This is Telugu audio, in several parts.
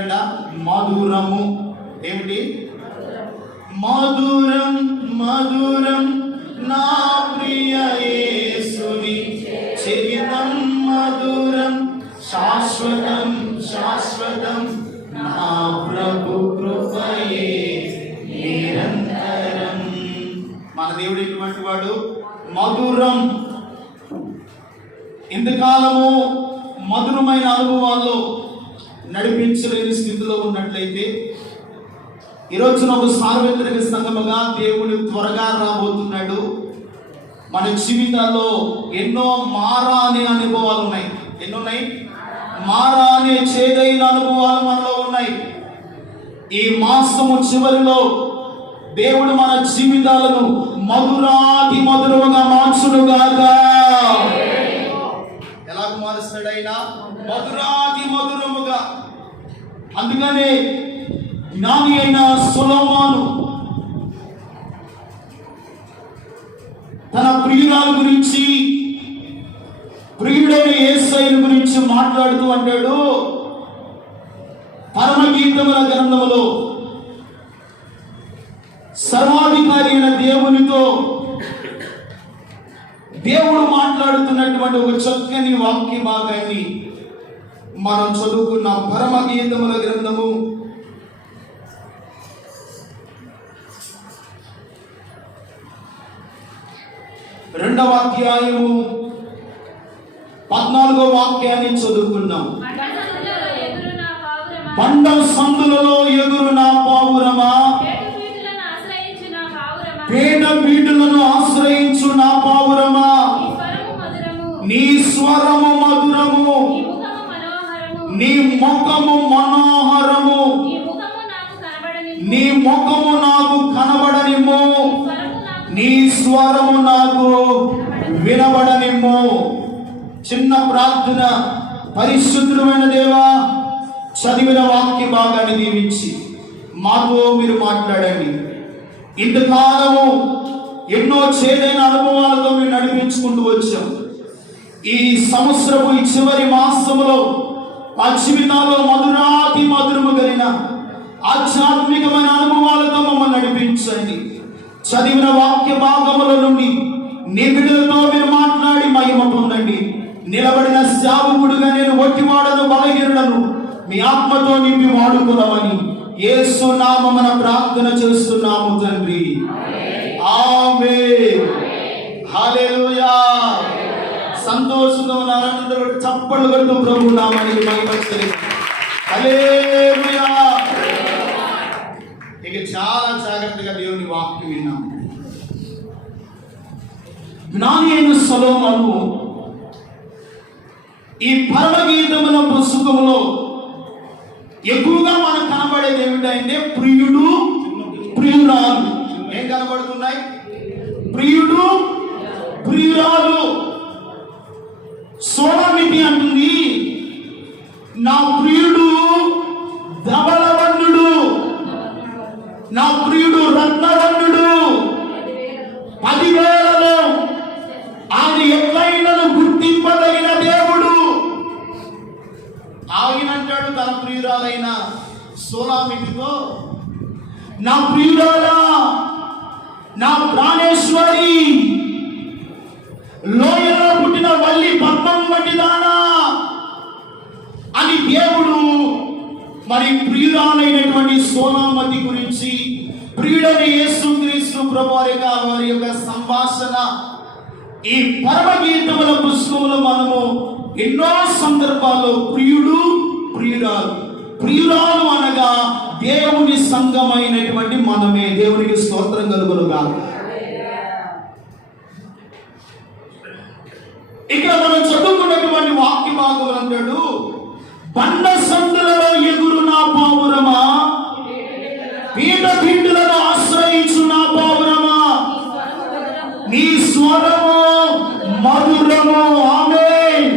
ఏంటంట? మధురము. ఏమిటి? మధురం మధురం నా ప్రియ యేసుని చరితం మధురం శాశ్వతం శాశ్వతం నా ప్రభు కృపయే నిరంతరం. మన దేవుడు ఎటువంటి వాడు? మధురం. ఇంతకాలము మధురమైన అనుభవాల్లో నడిపించలేని స్థితిలో ఉన్నట్లయితే ఈరోజు ఒక సార్వత్రిక సంఘముగా దేవుడు త్వరగా రాబోతున్నాడు. మన జీవితాల్లో ఎన్నో మారాని అనుభవాలు ఉన్నాయి. ఎన్నున్నాయి? మారాని చేదైన అనుభవాలు మనలో ఉన్నాయి. ఈ మాసము చివరిలో దేవుడు మన జీవితాలను మధురాతి మధురముగా మార్చునుగాక. ఎలాగ మారుస్తాడైనా? మధురాతి మధురముగా. అందుకనే జ్ఞాని అయిన సొలొమోను తన ప్రియురాల గురించి, ప్రియుడైన యేసయ్య గురించి మాట్లాడుతూ అంటాడు, పరమగీతముల గ్రంథములో సర్వాధికారి అయిన దేవునితో దేవుడు మాట్లాడుతున్నటువంటి ఒక చక్కని వాక్య భాగాన్ని మనం చదువుకున్న పరమగీతముల గ్రంథము 2వ అధ్యాయము 14వ వాక్యాన్ని చదువుకున్నాం. పండ సందులలో ఎగురు నా పావురమా, పేట పీటులను ఆశ్రయించు నా పావురమా, నీ స్వరము మధురము, నీ ముఖము మనోహరము, నీ ముఖము నాకు కనబడనిమ్ము, నీ స్వరము నాకు వినబడనిమ్ము. చిన్న ప్రార్థన. పరిశుద్ధమైన దేవా, చదివిన వాక్య భాగాన్ని దీవించి మాతో మీరు మాట్లాడండి. ఇంతకాలము ఎన్నో చేదైన అనుభవాలతో మీరు నడిపించుకుంటూ వచ్చాం. ఈ సంవత్సరపు ఈ చివరి మాసములో ఆ జీవితాల్లో మధురాతి మధురము కలిగిన ఆధ్యాత్మికమైన అనుభవాలతో మమ్మల్ని నడిపించండి. చదివిన వాక్య భాగముల నుండి నీ బిడ్డలతో మీరు మాట్లాడి మహిమ పొందండి. నిలబడిన సేవకుడుగా నేను ఒట్టివాడను, బలహీనుడను, మీ ఆత్మతో నింపి వాడుకున్నామని యేసు నామమున ప్రార్థన చేస్తున్నాము తండ్రి. ఆమేన్. హల్లెలూయా. సంతోషంగా ఉన్నారందరూ చప్పట్లు కొడుతూ ప్రభు నామానికి మహిమ చేయండి. హల్లెలూయా. ఇక చాలా జాగ్రత్తగా దేవుని వాక్యం విన్నాం. జ్ఞాని అయిన సొలొమోను ఈ పరమగీతముల పుస్తకములో ఎక్కువగా మనకు కనబడేది ఏమిటంటే ప్రియుడు, ప్రియురాలు. ఏం కనబడుతున్నాయి? ప్రియుడు, ప్రియురాలు. సోలమితి అంటుంది, నా ప్రియుడు ధవళవర్ణుడు, నా ప్రియుడు రత్నవర్ణుడు, 10,000లో ఆయన ఎట్లయినను గుర్తింపదగిన దేవుడు. ఆయనంటాడు తన ప్రియురాలైన సోలామితితో, నా ప్రియురాలా, నా ప్రాణేశ్వరి, లోయలో పుట్టిన వల్లి పద్మం వంటిదానా అని దేవుడు మరి ప్రియురాలైనటువంటి సోలామతి గురించి, ప్రియుడైన యేసుక్రీస్తు ప్రభువుగా వారి యొక్క సంభాషణ ఈ పరమగీతముల పుస్తకములో మనము ఎన్నో సందర్భాల్లో ప్రియుడు, ప్రియురాలు. ప్రియురాలు అనగా దేవుని సంఘమైనటువంటి మనమే. దేవునికి స్తోత్రం కలుగునుగా. ఇక్కడ మనం చదువుకున్నటువంటి వాక్య భాగం అంటాడు, బండ సందులలో ఎగురు నా పావురమా, పీట పీటులను ఆశ్రయించు నా పావురమా, నీ స్వరము మధురము. ఆమేన్.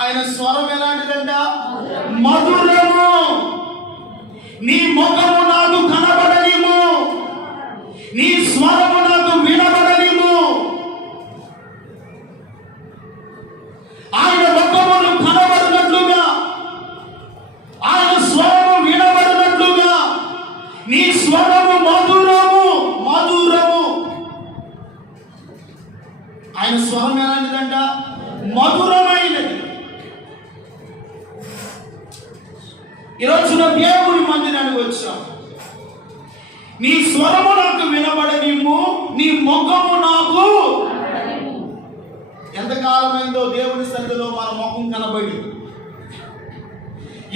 ఆయన స్వరం ఎలాంటిదంట? మధురము. నీ ముఖము నాకు కనబడనిము, నీ స్వరము నాకు వినబడనిము. ఆయన ముఖమును కనబడినట్లుగా, ఆయన ఆయన స్వరం ఎలాంటిదంట? మధురమైనది. ఈరోజున దేవుని మందిరానికి వచ్చాం. నీ స్వరము నాకు వినబడనిమ్ము, నీ ముఖము నాకు. ఎంతకాలమైందో దేవుని సన్నిధిలో మన ముఖం కనబడి,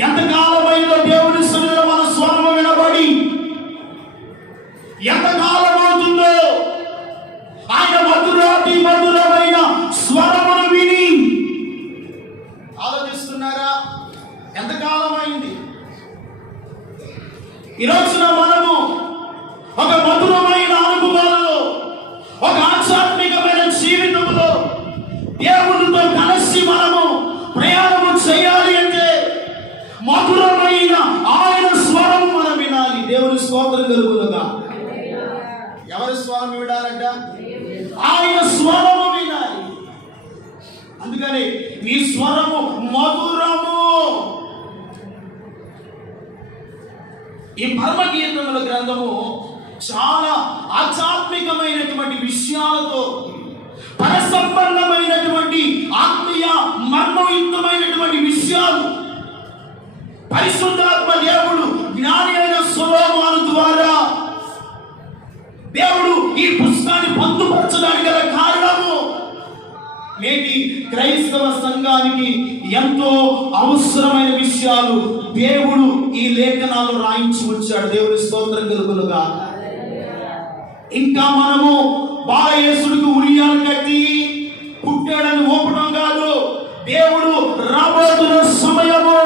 ఎంతకాలమైందో దేవుని సన్నిధిలో మన స్వరము వినబడి, ఎంతకాలం అవుతుందో ఆయన మధురమైన స్వరమును విని. ఆలోచిస్తున్నారా? ఎంతకాలం అయింది? ఈరోజున మనము ఒక మధురమైన అనుభవాలలో, ఒక ఆధ్యాత్మికమైన జీవితంలో దేవునితో కలిసి మనము ప్రయాణము చేయాలి అంటే మధురమైన ఆయన స్వరం మనం వినాలి. దేవుని స్తోత్రం కలుగునుగా. ఎవరి స్వరం వినాలంట? ఆయన స్వరము వినాలి. అందుకని నీ స్వరము మధురము. ఈ పరమగీతముల గ్రంథము చాలా ఆధ్యాత్మికమైనటువంటి విషయాలతో, పరసంపన్నమైనటువంటి ఆత్మీయ మర్మయుక్తమైనటువంటి విషయాలు పరిశుద్ధాత్మ దేవుడు జ్ఞాని అయిన సొలొమోను ద్వారా దేవుడు ఈ పుస్తకాన్ని పొందుపరచడానికి గల కారణము నేటి క్రైస్తవ సంఘానికి ఎంతో అవసరమైన విషయాలు దేవుడు ఈ లేఖనాలు రాయించి వచ్చాడు. దేవుని స్తోత్రం కలుగునుగా. ఇంకా మనము బాలయేసుడికి ఉరియాలు కట్టి పుట్టాడని ఊపడం కాదు. దేవుడు రాబోతున్న సమయము,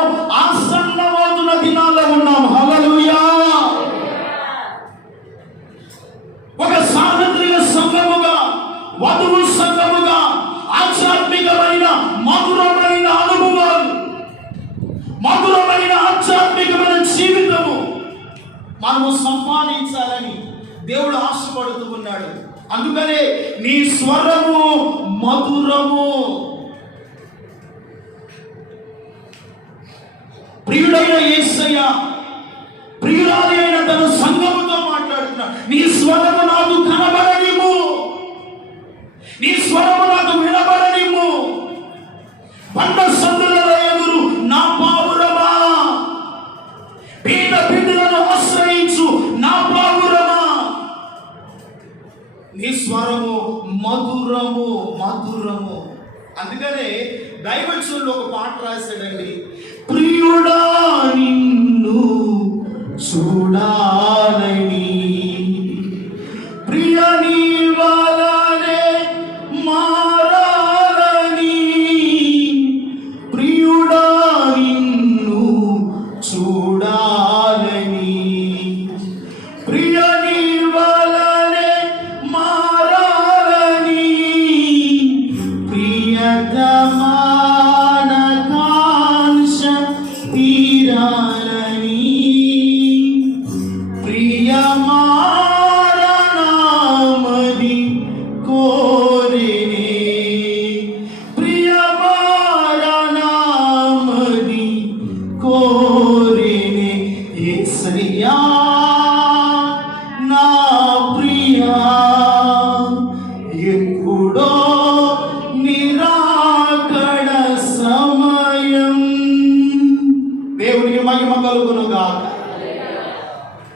ఆసన్నమవుతున్న దినాల్లో ఉన్నాం. హల్లెలూయా. ఒక సార్వత్రిక సంఘముగా, వధువు సంఘముగా ఆధ్యాత్మికమైన మధురమైన అనుభవాలు, మధురమైన ఆధ్యాత్మికమైన జీవితము మనము సంపాదించాలని దేవుడు ఆశపడుతూ ఉన్నాడు. అందుకనే నీ స్వరము మధురము. ప్రియుడైన యేసయ్య ప్రియురాలి అయిన తన సంఘముతో మాట్లాడుతున్నాడు. నీ స్వరము నాకు కనబడనిమ్ము, నీ స్వరము నాకు వినబడనిమ్ము. పంట సందులలో ఎదురు నా పావురమా, పీడ బిడ్డలను ఆశ్రయించు నా పావురమా. నీ స్వరము మధురము మధురము. అందుకనే దైవజనుడు ఒక పాట రాశాడండి. ప్రియుడా నిన్ను చూడాలని, ప్రియ నీ వలనే మారాలని, ప్రియుడా నిన్ను చూడాలని, ప్రియ నీ వలనే మారాలని, ప్రియతమా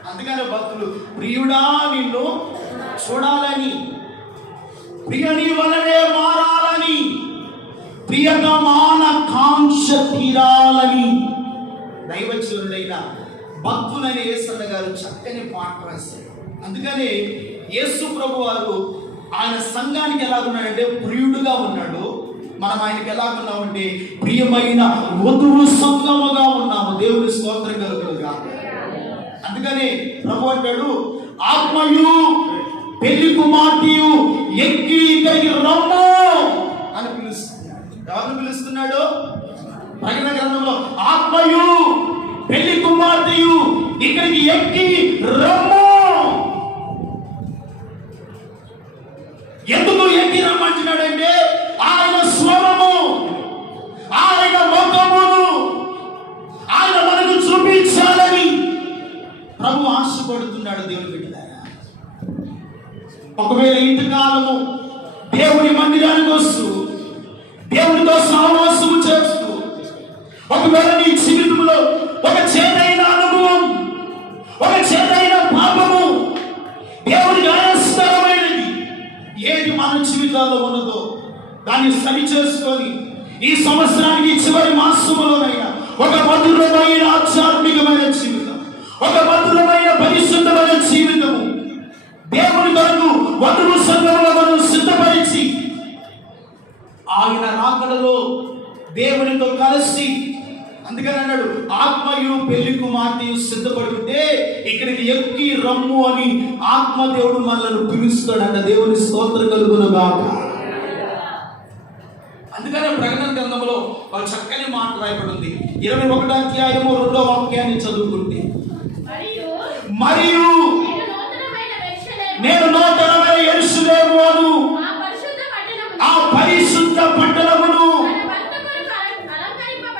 అందుకని భక్తులు ప్రియుడా నిన్ను చూడాలని, ప్రియ నీ వలనే మారాలని, ప్రియతమాన కాంక్ష తీరాలని దైవజనుడైన భక్తులైన యేసన్న గారు చక్కని పాట రాశారు. అందుకని యేసు ప్రభు వారు ఆయన సంఘానికి ఎలాగున్నాడంటే ప్రియుడుగా ఉన్నాడు. మనం ఆయనకి ఎలాగున్నామంటే ప్రియమైన వధువు సంఘముగా ఉన్నాము. దేవుని స్తోత్రం కలుగునుగా. అందుకని ప్రభు అంటాడు, ఆత్మయు పెళ్లి కుమార్తెయు ఎక్కి ఇక్కడికి రమ్ము అని పిలుస్తున్నాడు. ఎవరిని పిలుస్తున్నాడు? ప్రకటన గ్రంథంలో ఆత్మయు పెళ్లి కుమార్తెయు ఇక్కడికి ఎక్కి రమ్ము. ఎందుకు ఎక్కి రమ్మంటున్నాడంటే ఆయన స్వరము, ఆయన ముఖమును ఆయన మనకు చూపించాలని ప్రభు ఆశపడుతున్నాడు. దేవుని బిడ్డలారా, ఒకవేళ ఇంతకాలము దేవుని మందిరానికి వస్తూ దేవునితో సహవాసము చేస్తూ ఒకవేళ నీ జీవితంలో ఒక చేదైన అనుభవం, ఒక చేదైన పాపము, దేవునికి ఆయస్కరమైనది ఏది మన జీవితాల్లో ఉన్నదో దాన్ని సరి చేసుకొని ఈ సంవత్సరానికి చివరి మాసములోనైనా ఒక మధురమైన ఆధ్యాత్మికమైన జీవితం, ఒక మధురమైన పరిశుద్ధమైన జీవితము దేవుని కొరకు వధువు సంఘములో మనం సిద్ధపరిచి ఆయన రాకడలో దేవునితో కలిసి, అందుకని అన్నాడు ఆత్మయు పెళ్లి కుమార్తెయు సిద్ధపడుతుంటే ఇక్కడికి ఎక్కి రమ్ము అని ఆత్మదేవుడు మనల్ని పిలుస్తాడంట. దేవుని స్తోత్రం కలుగునుగాక. అందుకనే ప్రకటన గ్రంథంలో ఒక చక్కని మాట రాయబడింది. 21వ అధ్యాయము 2వ వాక్యాన్ని చదువుకుంటే, మరియు నేను నూతనమైన యెరూషలేము అను ఆ పరిశుద్ధ పట్టణమును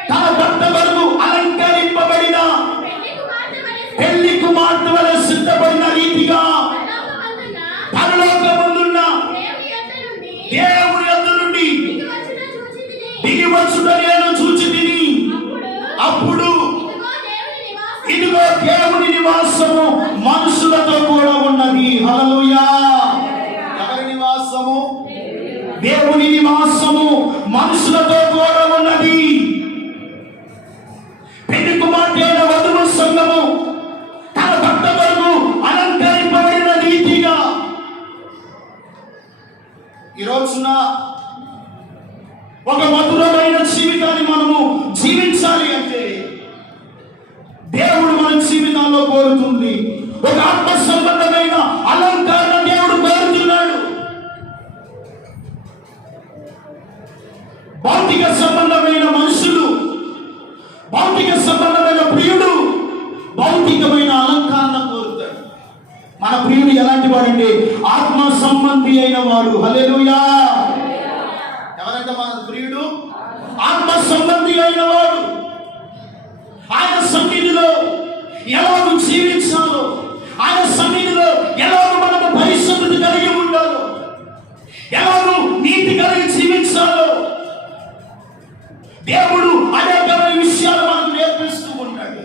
తన భర్త కొరకు అలంకరింపబడిన పెళ్లి కుమార్తె వలె సిద్ధపడిన రీతిగా పరలోకమందున్న దేవుని యొద్ద నుండి దిగి వచ్చుట నేను చూచితిని. అప్పుడు ఇదిగో దేవుని నివాసము మనుషులతో కూడా ఉన్నది. హల్లెలూయా. ఎవరి నివాసము? దేవుని నివాసము మనుషులతో కూడా ఉన్నది. పెళ్లి కుమార్తె అయిన వధువు సంఘము తన భర్త కొరకు అలంకరింపబడిన రీతిగా ఈ రోజున ఒక మధురమైన జీవితాన్ని మనము జీవించాలి అంటే దేవుడు మన జీవితాల్లో కోరుతుంది. ఒక ఆత్మ సంబంధమైన అలంకరణ దేవుడు కోరుతున్నాడు. భౌతిక సంబంధమైన మనుషులు, భౌతిక సంబంధమైన ప్రియుడు భౌతికమైన అలంకరణ కోరుతాడు. మన ప్రియుడు ఎలాంటి వాడంటే ఆత్మ సంబంధి అయిన వాడు. హల్లెలూయా. ఎవరంటే మన ప్రియుడు ఆత్మ సంబంధి అయిన వాడు. ఆయన సన్నిధిలో ఎలాగూ జీవించాలో, ఆయన సన్నిధిలో ఎలాగూ మనకు పరిశుద్ధత కలిగి ఉండాలో, ఎలాగూ నీతి కలిగి జీవించాలో దేవుడు అనేకమైన విషయాలు మనకు నేర్పిస్తూ ఉంటాడు.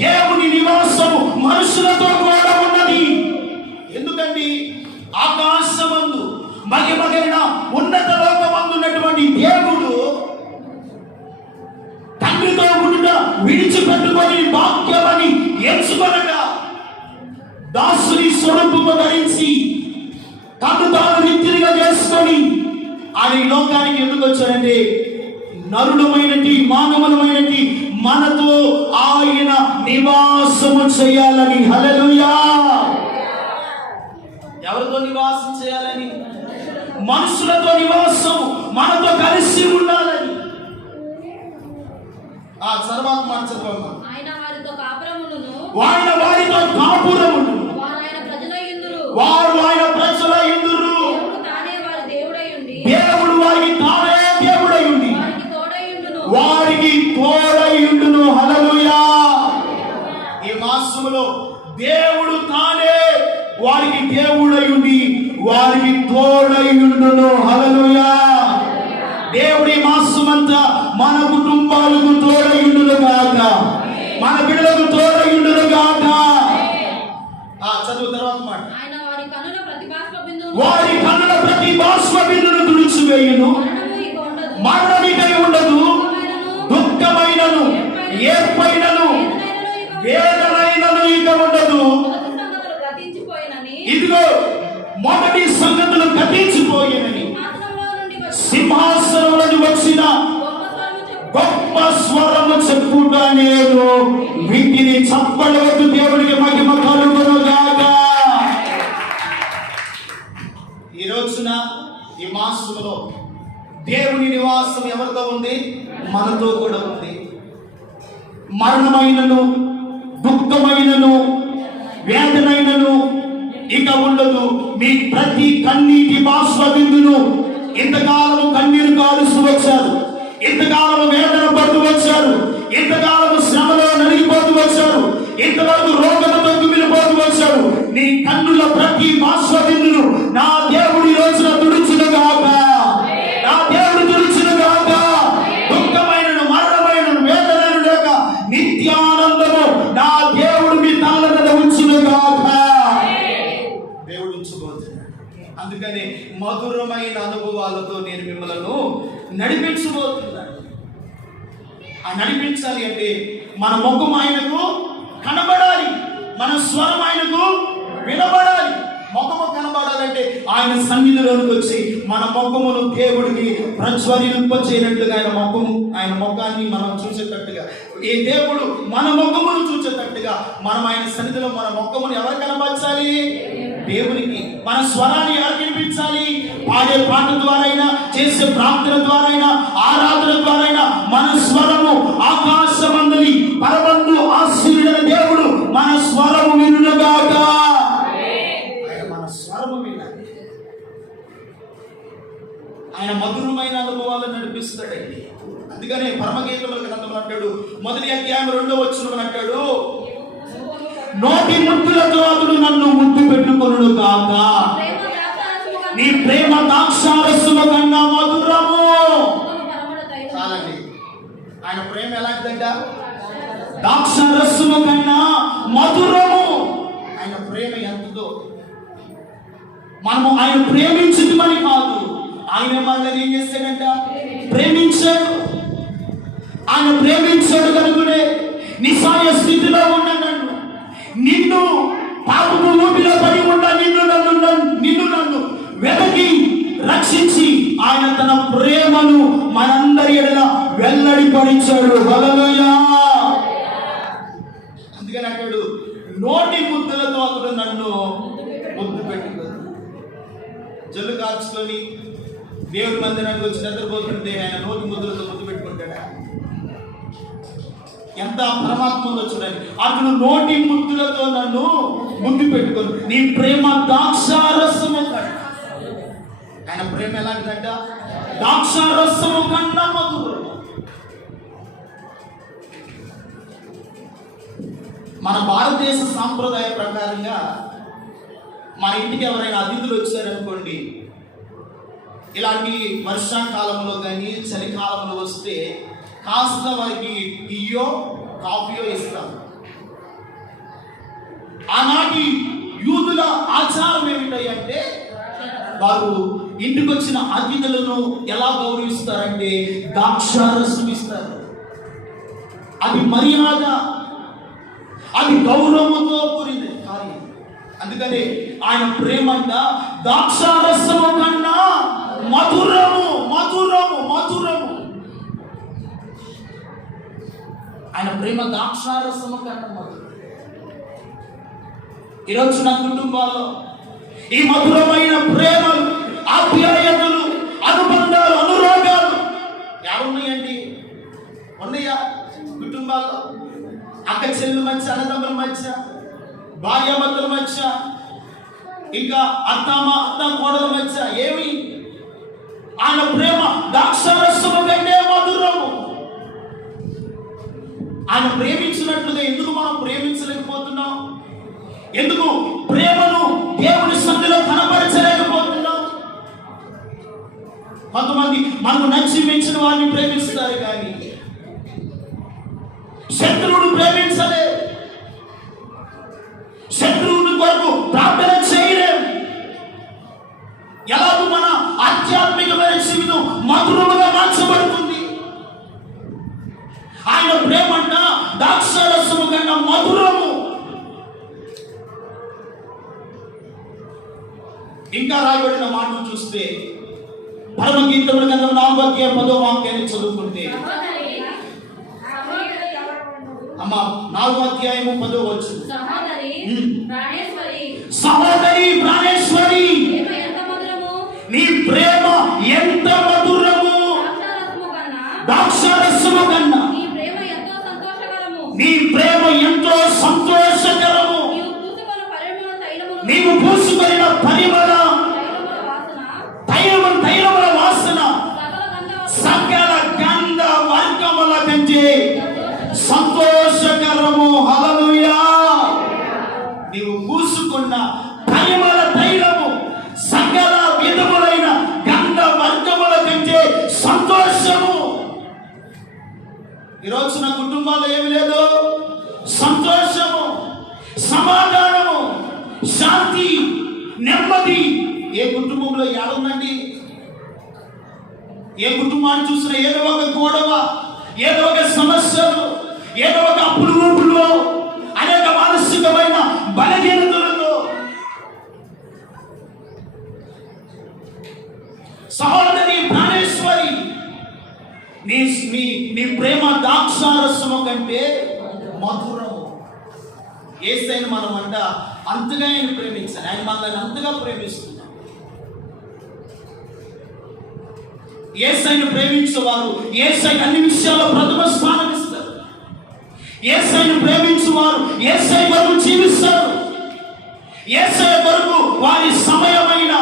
దేవుని నివాసము మనుషులతో కూడా ఉన్నది. ఎందుకండి ఆకాశమందు మహిమగలిగిన ఉన్నత లోకమందున్నటువంటి దేవుడు తండ్రితో ఉండుట విడిచిపెట్టుకొని వాక్యమని ఎంచుకొనగా దాసుని స్వరూపము ధరించి తను తాను రీతిగా చేసుకొని ఆయన ఈ లోకానికి ఎందుకు వచ్చాడంటే నరులమైనటి మానవులమైనటి మనతో ఆయన నివాసము చేయాలని. హల్లెలూయా. ఎవరితో నివాసం చేయాలని? మనుషులతో నివాసం, మనతో కలిసి ఉండాలని. ఆ తర్వాత మాట చదవమ్మా. ఆయన వారితో కాపురమును, ఆయన వారితో కాపురమును, వారు ఆయన ప్రజల యందురు. దేవుడు వారికి తానే దేవుడై ఉండి వారికి తోడై ఉండును. హల్లెలూయా. ఈ మాసములో దేవుడు తానే వారికి దేవుడై ఉండి వారికి తోడై ఉండును. హల్లెలూయా. దేవుడి మాసమంతా మన కుటుంబాలకు తోడై ఉండును గాక, మన బిడ్డలకు తోడై ఉండును గాక. చదువు తర్వాత మాట. వారి కన్నుల ప్రతి బాష్ప బిందును తుడిచివేయును. మరణమికై ఉండదు, దుఃఖమైనను ఏర్పైనను వేదనైనను ఇక ఉండదు. ఇదిగో మొదటి సంగతులు గతించిపోయినని సింహాసనం నుండి వచ్చిన గొప్ప స్వరము చెప్పుట నేను వీటిని చప్పడవద్దు. దేవుడికి మహిమ కలుగునుగాక. ఈ రోజున ఈ మాసంలో దేవుని నివాసం ఎవరితో ఉంది? మనతో కూడా ఉంది. మరణమైనను దుఃఖమైనను వేదనైనను ఇక ఉండదు. మీ ప్రతి కన్నీటి బాష్ప బిందును ఇంతకాలము కన్నీరు కాలుస్తూ వచ్చారు, ఇంతకాలము వేదన పడుతూ వచ్చారు, ఇంతకాలము శ్రమలో నలిగిపోతూ వచ్చారు, ఇంతవరకు రోగంతో కుమిలిపోతూ వచ్చారు. నీ నడిపించబోతున్నాడు. ఆ నడిపించాలి అంటే మన ముఖం ఆయనకు కనబడాలి, మన స్వరం ఆయనకు వినబడాలి. ముఖము కనబడాలంటే ఆయన సన్నిధిలోనికి వచ్చి మన ముఖమును దేవుడికి ప్రజ్వలింపచేయనట్లుగా ఆయన ముఖాన్ని మనం చూసేటట్టుగా, ఏ దేవుడు మన ముఖమును చూసేటట్టుగా మనం ఆయన సన్నిధిలో మన ముఖమును ఎవరు కనబరచాలి? దేవునికి. మన స్వరాన్ని ఎవరు వినిపించాలి? పాడే పాట ద్వారా అయినా, చేసే ప్రార్థన ద్వారా అయినా, ఆరాధన ద్వారా అయినా మన స్వరము ఆకాశమందలి పరమందు ఆశీర్వదించిన దేవుడు మన స్వరము వినుగాక. మన స్వరము వినాలి. ఆయన మధురమైన అనుభవాలను నడిపిస్తాడండి. అందుకనే పరమగీతముల గ్రంథంలో అంటాడు, మొదటి అధ్యాయం 2వ వచనం అంటాడు, నోటి ముద్దులతో అతడు నన్ను ముద్దు పెట్టుకొనును గాక, నీ ప్రేమ ద్రాక్షారసము కన్నా మధురము. చాలండి. ఆయన ప్రేమ ఎలాంటిదంట? ద్రాక్షారసము కన్నా మధురము. ఆయన ప్రేమ ఎంతదో మనము ఆయన ప్రేమించుమని కాదు, ఆయన మనల్ని ఏం చేశాడంట? ప్రేమించాడు. ఆయన ప్రేమించాడు కనుకనే నిస్సహాయ స్థితిలో ఉన్న నిన్ను పాపపు ఊపిలో పడి ఉన్న నిన్ను నన్ను వెతకి రక్షించి ఆయన తన ప్రేమను మనందరి ఎడల వెల్లడిపరిచాడు. హల్లెలూయా. అందుకని అంటాడు, నోటి ముద్దులతో అతడు నన్ను ముద్దు పెట్టుకో. జల్లు కాచుకొని దేవుడి మందిరానికి వచ్చి నిద్రపోతుంటే ఆయన నోటి ముద్దులతో ముద్దు పెట్టుకుంటాడా? ఎంత పరమాత్మ ఉందో చూడండి. అతను నోటి ముద్దులతో నన్ను ముద్దు పెట్టుకోను, నీ ప్రేమ ద్రాక్షారసము కన్నా. ఆయన ప్రేమ ఎలాంటిదంట? ద్రాక్షారసము కన్నా మధురం. మన భారతదేశ సాంప్రదాయ ప్రకారంగా మన ఇంటికి ఎవరైనా అతిథులు వచ్చారనుకోండి, ఇలాంటి వర్షాకాలంలో కానీ చలికాలంలో వస్తే కాస్త వారికి టీయో కాఫీయో ఇస్తారు. ఆనాటి యూదుల ఆచారం ఏమిటంటే, వారు ఇంటికి వచ్చిన అతిథులను ఎలా గౌరవిస్తారంటే ద్రాక్షారసం ఇస్తారు. అది మర్యాద, అది గౌరవంతో కూడింది కార్యం. అందుకని ఆయన ప్రేమంట ద్రాక్షారసము కన్నా మధురము, మధురము, మధురము. ఆయన ప్రేమ ద్రాక్షారసము కన్నా మధురం. ఈరోజు నా కుటుంబాల్లో ఈ మధురమైన ప్రేమలు, ఆప్యాయతలు, అనుబంధాలు, అనురాగాలు ఎవరున్నాయండి? ఉన్నాయా కుటుంబాల్లో? అక్క చెల్లెల మధ్య, అన్నదమ్ముల మధ్య, భార్యాభర్తల మధ్య, ఇంకా అత్త కోడల మధ్య ఏమి? ఆయన ప్రేమ ద్రాక్షారసము కంటే మధురము. ఆయన ప్రేమించినట్లుగా ఎందుకు మనం ప్రేమించలేకపోతున్నాం? ఎందుకు ప్రేమను దేవుని సన్నిధిలో కనపరచలేకపోతున్నాం? కొంతమంది మనకు నచ్చి మెచ్చిన వారిని ప్రేమిస్తారు, కానీ శత్రువును ప్రేమించలే, శత్రువుని కొరకు ప్రార్థన చేయలేం. ఎలాగూ మన ఆధ్యాత్మికమైన జీవితం మధురముగా మార్చబడుతుంది. ఆయన ప్రేమంట ద్రాక్షారసము కన్నా మధురము. ఇంకా రాయబడిన మాటలు చూస్తే పరమగీతముల గ్రంథం 4వ అధ్యాయం 10వ వాక్యాన్ని చదువుకుంటే, అమ్మ 4వ అధ్యాయము 10వ వచనం, సహోదరి ప్రాణేశ్వరి నీ ప్రేమ ఎంత మధురము, ద్రాక్షారసము కన్నా నీ ప్రేమ ఎంతో సంతోషకరము. నీవు పూసుకొనిన పరిమళ తైలముల వాసన సకల గంధ వర్గముల కంటే సంతోషకరము. హల్లెలూయా. నీవు పూసుకున్న పరిమళ తైలము సకల విధములైన గంధ వర్గముల కంటే సంతోషము. ఈరోజు నా కుటుంబాల్లో ఏమి లేదు? సంతోషము, సమాధానము, శాంతి, నెమ్మది ఏ కుటుంబంలో ఏడుందండి? ఏ కుటుంబాన్ని చూసినా ఏదో ఒక గొడవ, ఏదో ఒక సమస్యలు, ఏదో ఒక అప్పులు ఊపులు, అనేక మానసికమైన బలహీనతలతో. సహోదరి ప్రాణేశ్వరి, నీ నీ నీ ప్రేమ ద్రాక్షారసము కంటే మధురము. యేసయ్యను మనం అంతగా ఆయన ప్రేమించాలి. ఆయన మనల్ని అంతగా ప్రేమిస్తున్నాం. యేసయ్యను ప్రేమించేవారు యేసయ్య అన్ని విషయాల్లో ప్రథమ స్థానం ఇస్తారు. యేసయ్యను ప్రేమించేవారు యేసయ్య కొరకు జీవిస్తారు. యేసయ్య కొరకు వారి సమయమైన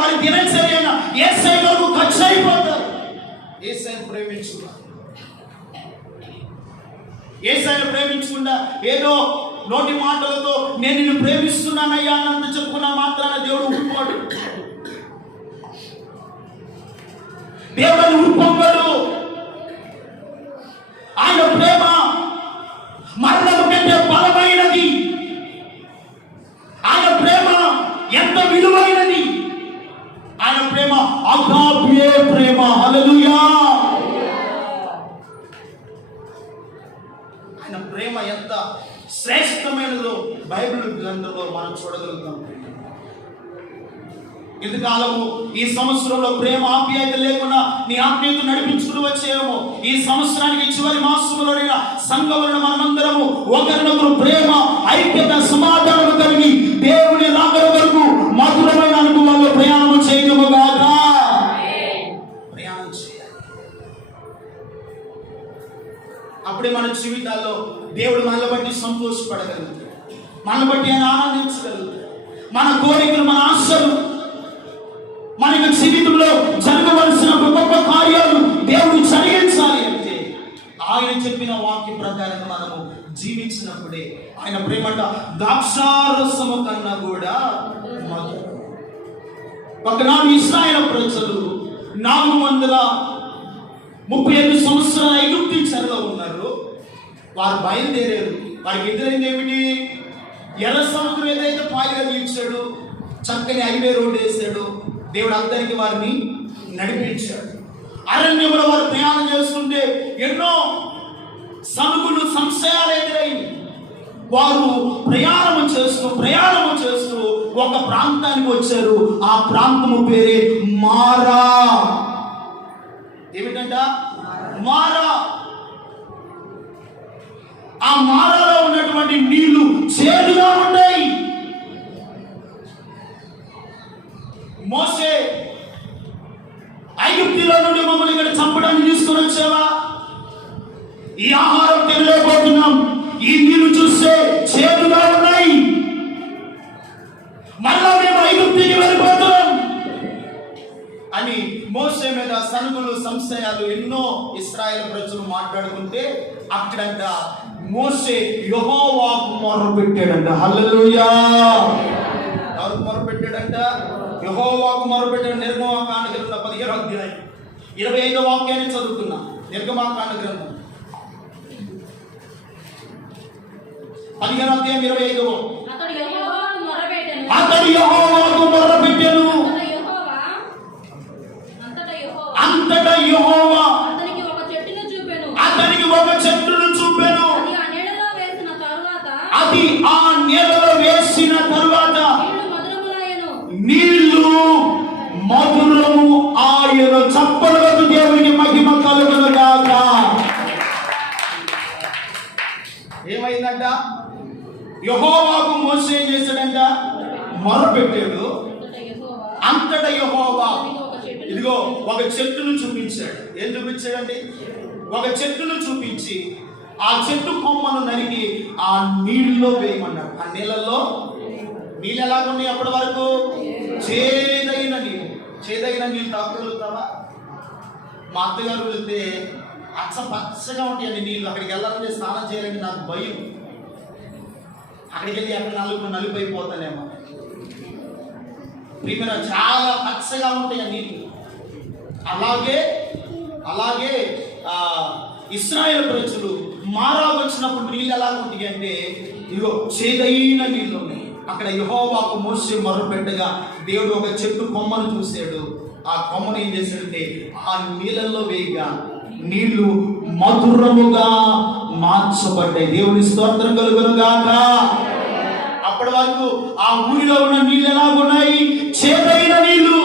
వారి దినచర్య అయిన యేసయ్య కొరకు ఖర్చు అయిపోతారు. యేసయ్యను ప్రేమించుకున్నారు. యేసయ్యను ప్రేమించకుండా ఏదో నోటి మాటలతో నేను నిన్ను ప్రేమిస్తున్నానయ్యా అన్నంత చెప్పుకున్న మాత్రాన దేవుడు ఊరుకోడు. దేవుడు ఊరుకోడు. ఆయన ప్రేమ మరణం కంటే బలమైనది. ఆయన ప్రేమ ఎంత విలువైనది. ఆయన ప్రేమ అగాపే ప్రేమ. హల్లెలూయా. ఆయన ప్రేమ ఎంత శ్రేష్టమైనదో బైబిల్ గ్రంథంలో మనం చూడగలుగుతాం. ఇంతకాలము ఈ సంవత్సరంలో ప్రేమ ఆప్యాయత లేకుండా నీ ఆత్మీయత నడిపించుకుని వచ్చేమో. ఈ సంవత్సరానికి చివరి మాసంలోని సంఘములను మనమందరము ఒకరినొకరు ప్రేమ, ఐక్యత, సమాధానం కలిగి దేవుని రాకడ వరకు మధురమైన అనుభవాల్లో ప్రయాణం చేయడము గాక. ప్రయాణం చేయాలి. అప్పుడే మన జీవితాల్లో దేవుడు మనల్ని బట్టి సంతోషపడగలుగుతాడు. మనల్ని బట్టి ఆయన ఆనందించగలుగుతాడు. మన కోరికలు, మన ఆశలు, మనకు జీవితంలో జరగవలసిన గొప్ప కార్యాలు దేవుడు జరిగించాలి అంటే ఆయన చెప్పిన వాక్య ప్రకారంగా మనము జీవించినప్పుడే ఆయన ప్రేమట ద్రాక్షారసము కన్నా కూడా మధురం. ఒకనాడు ఇశ్రాయేలు ప్రజలు 435 సంవత్సరాల ఐగుప్తు చెరలో ఉన్నారు. వారు బయలుదేరారు. వారికి ఎదురైంది ఏమిటి? ఎర్ర సముద్రం ఏదైతే పాయగా తీర్చాడు, చక్కని హైవే రోడ్ వేసాడు. దేవుడు అందరికీ వారిని నడిపించాడు. అరణ్యంలో వారు ప్రయాణం చేస్తుంటే ఎన్నో సనుగులు, సంశయాలు ఎదురైంది. వారు ప్రయాణము చేస్తూ ఒక ప్రాంతానికి వచ్చారు. ఆ ప్రాంతము పేరే మారా. ఏమిటంట? మారా. ఆ మారాలో ఉన్నటువంటి నీళ్లు చేదుగా ఉన్నాయి. మోసే, ఐగుప్తులో నుండి మమ్మల్ని ఇక్కడ చంపడానికి తీసుకొని వచ్చావా? ఈ ఆహారం తినలేకపోతున్నాం, ఈ నీళ్లు చూస్తే చేదుగా ఉన్నాయి, మళ్ళా మేము ఐగుప్తుకి వెళ్ళిపోతాం అని మోసే మీద సనుగులు, సంశయాలు ఎన్నో ఇశ్రాయేలు ప్రజలు మాట్లాడుకుంటే అక్కడంట మోసే యెహోవాకు మొరపెట్టాడంట. హల్లెలూయా. ఎవరికి మొరపెట్టాడంట? యెహోవాకు మొరపెట్టాడు. నిర్గమకాండ గ్రంథం 15వ అధ్యాయం 25వ వాక్యాన్ని చదువుతున్నా. నిర్గమకాండ గ్రంథం 15వ అధ్యాయం 25వ. అతడు యెహోవాకు మొరపెట్టెను. అంతటా యెహోవా అతనికి ఒక చెట్టును చూపెను. అది ఆ నీళ్లలో వేసిన తరువాత నీళ్లు మధురము ఆయన. చప్పలతో దేవునికి మహిమ కలుగును గాక. ఏమైందంట? యెహోవాకు మోసే ఏం చేశాడంట? మొరపెట్టాడు. అంతటా యెహోవా ఇదిగో ఒక చెట్టును చూపించాడు. ఏం చూపించాడండి? ఒక చెట్టును చూపించి ఆ చెట్టు కొమ్మను నరికి ఆ నీళ్ళలో వేయమన్నాడు. ఆ నీళ్ళల్లో నీళ్ళు ఎలాగున్నాయి అప్పటి వరకు? చేదైన నీళ్ళు. చేదైన నీళ్ళు తాగలుగుతావా? మా అత్తగారు వెళ్తే పచ్చగా ఉంటాయండి నీళ్ళు. అక్కడికి వెళ్ళాలంటే స్నానం చేయాలంటే నాకు భయం. అక్కడికి వెళ్ళి అక్కడ నలిపైపోతానేమో. ప్రియమైన చాలా పచ్చగా ఉంటాయి ఆ నీళ్ళు. అలాగే ఇశ్రాయేలు ప్రజలు మారా వచ్చినప్పుడు నీళ్ళు ఎలా ఉంటాయి అంటే ఇదిగో చేదైన నీళ్ళు ఉన్నాయి. అక్కడ యెహోవాకు మోషే మొర్రపెట్టగా దేవుడు ఒక చెట్టు కొమ్మను చూశాడు. ఆ కొమ్మను ఏం చేశాడంటే ఆ నీళ్ళల్లో వేయగా నీళ్లు మధురముగా మార్చబడ్డాయి. దేవుని స్తోత్రం కలుగును గాక. అప్పటి వరకు ఆ ఊరిలో ఉన్న నీళ్ళు ఎలాగున్నాయి? చేదైన నీళ్లు.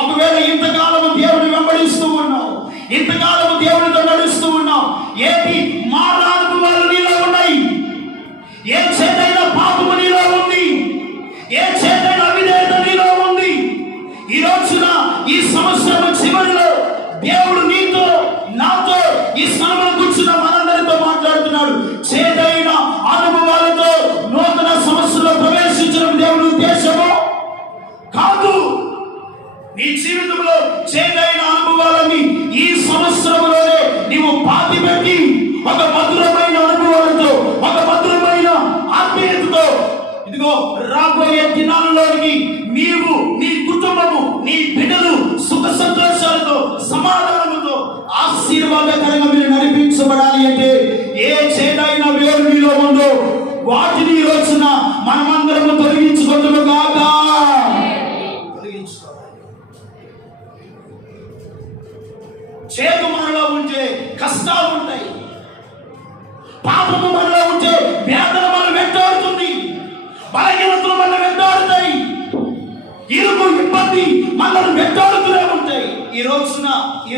ఒకవేళ ఇంతకాలము దేవుని వెంబడిస్తూ ఉన్నావు, ఇంతకాలము దేవునితో నడుస్తూ ఉన్నావు, ఏది మారాను వాళ్ళు నీలో ఉన్నాయి, ఏ చేదైన పాపము నీలో ఉంది, ఏ చేదైన అవిధేయత నీలో ఉంది. ఈ రోజున ఈ సంవత్సరం చివరిలో దేవుడు నీతో నాతో ఈ స్థలంలో కూర్చున్న మనందరితో మాట్లాడుతున్నాడు. చేదైన అనుభవాలతో నూతన సంవత్సరంలో ప్రవేశించడం దేవుని ఉద్దేశము కాదు. నీ జీవితంలో చేదైన అనుభవాలని ఈ సంవత్సరంలోనే నీవు పాతిపెట్టి ఒక మధురమైన అనుభవాలతో, ఒక మధురమైన ఆత్మీయతతో ఇదిగో రాబోయే దినాలలోనికి నీవు, నీ కుటుంబము, నీ బిడ్డలు సుఖ సంతోషాలతో, సమాధానముతో, ఆశీర్వాదకరంగా మీరు నడిపించబడాలి అంటే ఏ చేదైన వేరు మీలో ఉందో వాటిని ఈ రోజున మనమందరము తొలగించుకుంటున్నాము కాక. చేదు మనలో ఉంటే కష్టాలు ఉంటాయి, పాపము మనలో ఉంటే వేదన మనం వెంటాడుతుంది, బలహీనతలు మనం వెంటాడుతాయి, ఇరుకు ఇబ్బంది మనల్ని వెంటాడుతూనే ఉంటాయి. ఈ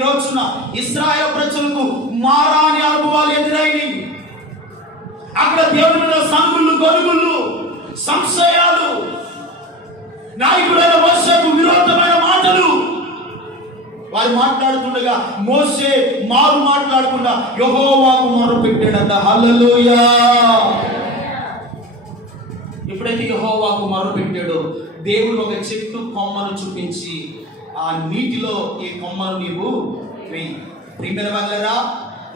రోజున ఇశ్రాయేలు ప్రజలకు మారాని అనుభవాలు ఎదురైనవి. అక్కడ దేవుని మీద సంగుళ్ళు, గొనుగుళ్ళు, సంశయాలు, నాయకుడైన మోషేకు విరోధమైన మాటలు వారు మాట్లాడుతుండగా మోషే మారు మాట్లాడకుండా యెహోవాకు మొర్రపెట్టాడంట. హల్లెలూయా. ఎప్పుడైతే యెహోవాకు మొర్రపెట్టాడో దేవుడు ఒక చెట్టు కొమ్మను చూపించి ఆ నీటిలో ఈ కొమ్మను నీవు వేయి. ప్రియమైన వాళ్ళరా,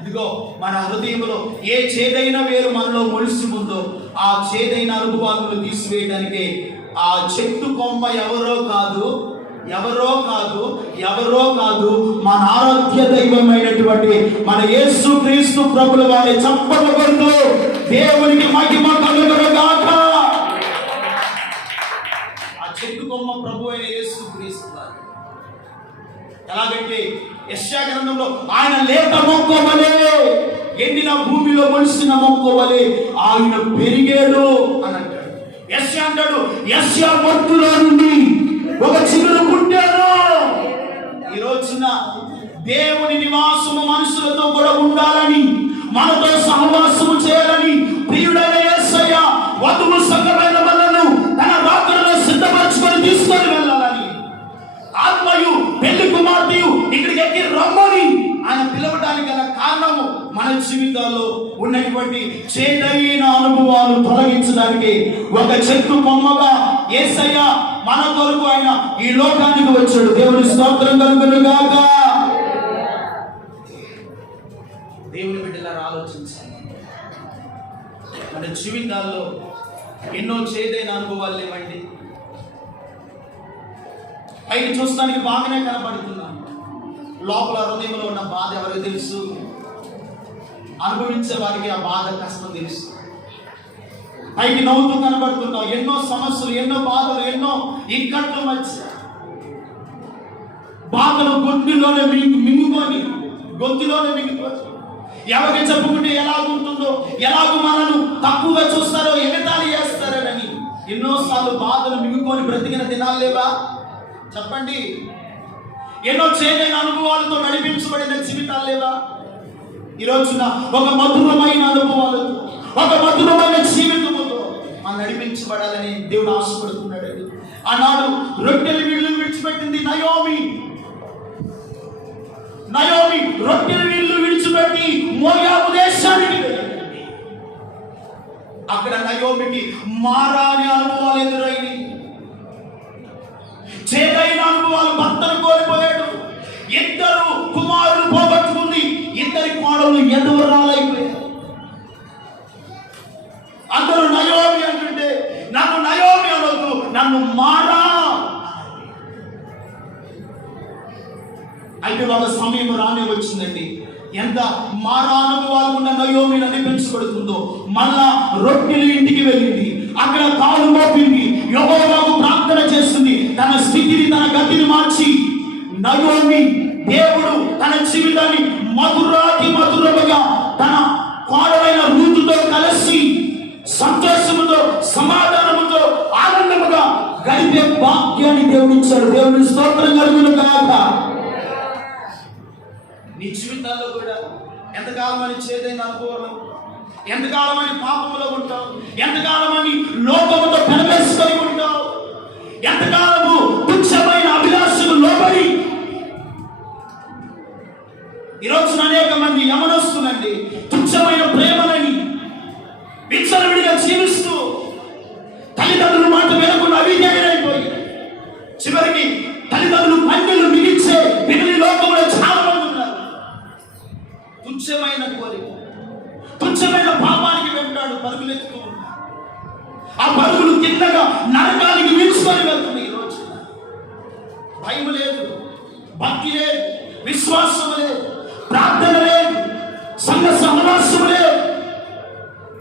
ఇదిగో మన హృదయంలో ఏ చేదైన వేరు మనలో మొలిసి ఉందో ఆ చేదైన అనుభవాలను తీసివేయడానికి ఆ చెట్టు కొమ్మ ఎవరో కాదు మన ఆరాధ్య దైవమైనటువంటి మన యేసు క్రీస్తు ప్రభుల వారి చప్పట్లు కొడుతూ దేవునికి మహిమ కలుగును గాక. ఆ చెట్టు కొమ్మ ప్రభు అయిన యేసు క్రీస్తు వారు. ఎలాగంటే యెషయా గ్రంథంలో ఆయన లేత మొక్క వలె, ఎండిన భూమిలో మొలిసిన మొక్క వలె ఆయన పెరిగాడు అని అంటాడు. యెషయా అంటాడు, యెషయా మొక్కలో నుండి ఒక చిగురు పుట్టాడు. ఈ రోజున దేవుని నివాసము మనుషులతో కూడా ఉండాలని, మనతో సహవాసము చేయాలని ప్రియుడైన యేసయ్య వధువు సంఘమైన మనలను తన రాకడలో సిద్ధపరచుకొని తీసుకొని వెళ్ళాలని, ఆత్మయు పెళ్లి కుమార్తెయు ఇక్కడికి ఎక్కి రమ్మని ఆయన పిలవడానికి గల కారణము మన జీవితాల్లో ఉన్నటువంటి చేదైన అనుభవాలు తొలగించడానికి ఒక చెట్టు కొమ్మగా యేసయ్య మన కొరకు ఆయన ఈ లోకానికి వచ్చాడు. దేవుని స్తోత్రం కలుగును గాక. దేవుని బిడ్డలారా ఆలోచించాలి. మన జీవితాల్లో ఎన్నో చేదైన అనుభవాలు లేవండి. పైకి చూస్తానికి బాగానే కనపడుతున్నాం, లోపల హృదయంలో ఉన్న బాధ ఎవరికి తెలుసు? అనుభవించే వారికి ఆ బాధ కష్టం తెలుసు. పైకి నవ్వుతూ కనబడుతున్నావు, ఎన్నో సమస్యలు, ఎన్నో బాధలు, ఎన్నో ఇక్కట్ల మధ్య బాధలు గొంతులోనే మింగుకొని ఎవరికి చెప్పుకుంటే ఎలాగుంటుందో, ఎలాగో మనను తక్కువగా చూస్తారో, ఎగతాళి చేస్తారని ఎన్నోసార్లు బాధలు మింగుకొని బ్రతికిన దినాలు లేవా? చెప్పండి. ఎన్నో చేదైన అనుభవాలతో నడిపించబడిన జీవితాలు లేవా? ఈ రోజున ఒక మధురమైన అనుభవాలు, ఒక మధురమైన జీవితముతో మనం నడిపించబడాలని దేవుడు ఆశపడుతున్నాడు. ఆనాడు రొట్టెల వీళ్ళు విడిచిపెట్టింది నయోమి రొట్టెల వీళ్ళు విడిచిపెట్టి మోయాబు దేశానికి వెళ్ళింది. అక్కడ నయోమికి మారాని అనుభవాలు ఎదురైనవి. చేదైన అనుభవాలు. భర్తను కోల్పోయాడు, ఇద్దరు కుమారులు పోగొట్టుకుంది, ఇద్దరి కోడలు ఎదురాలైపోయారు. అందరూ నయోమి అంటుంటే నన్ను నయోమి అనొద్దు, నన్ను మారా. అయితే వాళ్ళ సమయం రానే వచ్చిందండి. ఎంత మారా అనుభవాలు ఉన్న నయోమి నడిపించబడుతుందో మళ్ళా రొట్టెలు ఇంటికి వెళ్ళింది. అక్కడ కాలు మోపింది, యెహోవాకు ప్రార్థన చేస్తుంది. తన స్థితిని, తన గతిని మార్చి నయోమి దేవుడు తన జీవితాన్ని మధురాతి మధురముగా తన కోడలైన రూతుతో కలిసి సంతోషముతో, సమాధానముతో, ఆనందముగా గడిపే భాగ్యాన్ని దేవుడిచ్చాడు. దేవుని స్తోత్రం కలుగును గాక. నీ జీవితాల్లో కూడా ఎంతకాలం అని చేదైన అనుభవం, ఎంతకాలం అని పాపంలో ఉంటావు, ఎంతకాలం అని లోకముతో పెనవేసుకొని ఉంటావు, ఎంతకాలము తుచ్చమైన అభిలాషకు లోబడి. ఈరోజున అనేక మంది యమనస్తులండి తుచ్చమైన ప్రేమలని విచ్చలవిడిగా జీవిస్తూ తల్లిదండ్రుల మాట వినకుండా అవిధేయులైపోయి చివరికి తల్లిదండ్రులు పన్నెలు మిగిల్చే మిగిలిన లోకంలో చాలా మంది ఉన్నారు. తుచ్చమైన కోరిక, తుచ్చమైన పాపానికి వెంటాడు పరుగులెత్తుతూ ఉన్నారు. ఆ పరుగులు కిందగా నరకానికి వీల్చుకొని వెళ్తుంది. ఈరోజు భయం లేదు, భక్తి లేదు, విశ్వాసం లేదు, ప్రార్థన లేదు, సంఘ సహవాసం లేదు.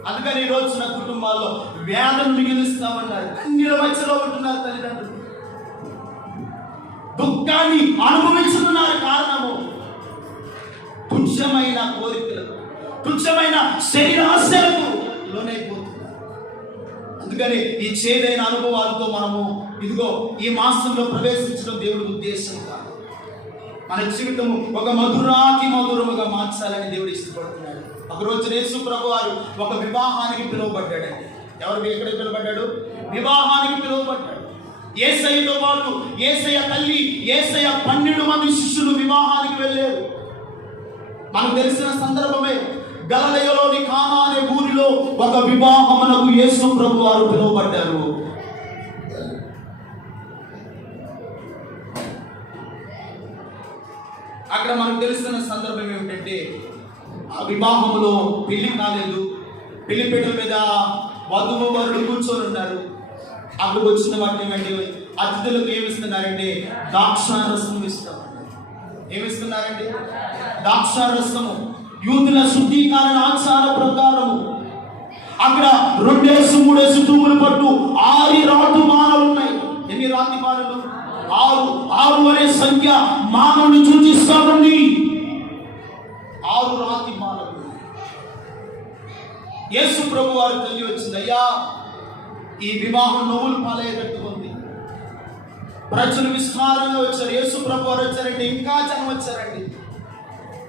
అందుకని ఈ రోజున కుటుంబాల్లో వేదన మిగిలిస్తామన్నారు, కన్నీల మధ్యలో ఉంటున్నారు తల్లిదండ్రులు, దుఃఖాన్ని అనుభవించుతున్నారు. కారణము తుచ్చమైన కోరికలకు, తుచ్చమైన శరీరాశలకు లోనైపోతున్నారు. అందుకని ఈ చేదైన అనుభవాలతో మనము ఇదిగో ఈ మాసంలో ప్రవేశించడం దేవుడి ఉద్దేశం కాదు. మన జీవితము ఒక మధురాతి మధురముగా మార్చాలని దేవుడు ఇష్టపడుతున్నాడు. ఒక రోజు యేసు ప్రభు వారు ఒక వివాహానికి పిలువబడ్డాడండి. ఎవరు ఎక్కడికి పిలువబడ్డాడు? వివాహానికి పిలువబడ్డాడు. యేసయ్యతో పాటు యేసయ్య తల్లి, యేసయ్య 12 మంది శిష్యులు వివాహానికి వెళ్ళారు. మనకు తెలిసిన సందర్భమే. గలిలయలోని కానా అనే ఊరిలో ఒక వివాహమునకు యేసు ప్రభు వారు పిలువబడ్డారు. అక్కడ మనకు తెలిసిన సందర్భం ఏమిటంటే, ఆ వివాహంలో పెళ్లి కాలేదు, పెళ్లిపీటల మీద వధువు వరుడు కూర్చొని ఉన్నారు. అక్కడికి వచ్చిన వాటిని అతిథులకు ఏమిస్తున్నారంటే ద్రాక్షారసము ఇస్తామన్నారు. ఏమిస్తున్నారండి? ద్రాక్షారసము. యూదుల శుద్ధీకరణ ఆచార ప్రకారము అక్కడ 2-3 తూములు పట్టు 6 రాతి మానలు ఉన్నాయి. ఎన్ని రాతి మానలు? 6 అనే సంఖ్య మానవుని సూచిస్తామండి. 6 రాతి మానవులు. యేసు ప్రభు వారి తల్లి వచ్చింది, అయ్యా ఈ వివాహం నవ్వులు పాలయ్యేటట్టు ఉంది. ప్రజలు విస్తారంగా వచ్చారు. యేసు ప్రభు వారు వచ్చారంటే ఇంకా జనం వచ్చారండి.